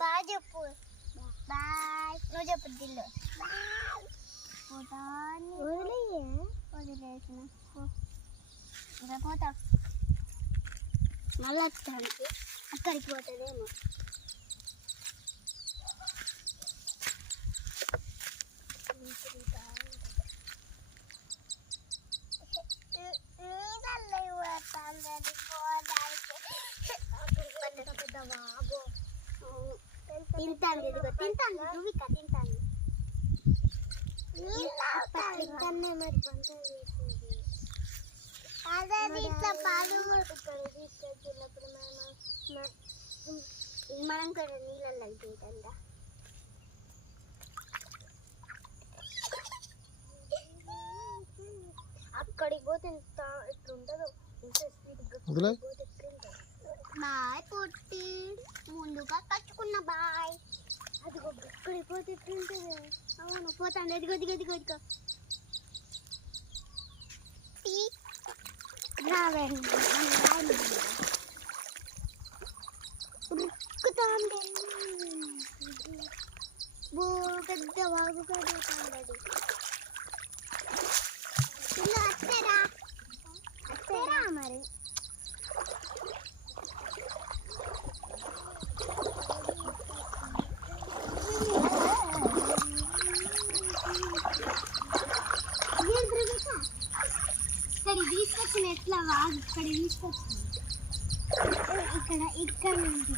Bye చెప్పు. Bye. నువ్వు చెప్పు దిల్లు. వదిలేయ. వదిలేసిన. ఇంకా పోతా. మళ్ళీ అక్కడికి పోతుందేమో తింటాను ఇదిగో తింటాను నువ్వు ఇక తింటాను తింటానే మరి పంట వేసింది అదే ఇట్లా పాలు. ఇక్కడ తీసుకొచ్చినప్పుడు మనం మనం కూడా నీళ్ళల్లో తింటా అక్కడికి పోతే ఎంత ఎట్లుంటుందో ఎంత స్పీడ్గా వదిలే. బాయ్ పుట్టి ముందుగా కట్టుకున్న బాయ్. ఇక్కడ ఇక్కడికి పోతే ఎట్లుంటుంది? అవును పోతాను. ఎదిగో ఎదిగో ఎదిగో ఎదిగో టీ బో పెద్ద వాగు కడుగుతాండి ఇల్లు అత్తేరా అత్తేరా మరి ఇక్కడ తీసుకొచ్చిన ఎట్లా వాగు? ఇక్కడ తీసుకొచ్చిన. ఇక్కడ ఇక్కడ నుంచి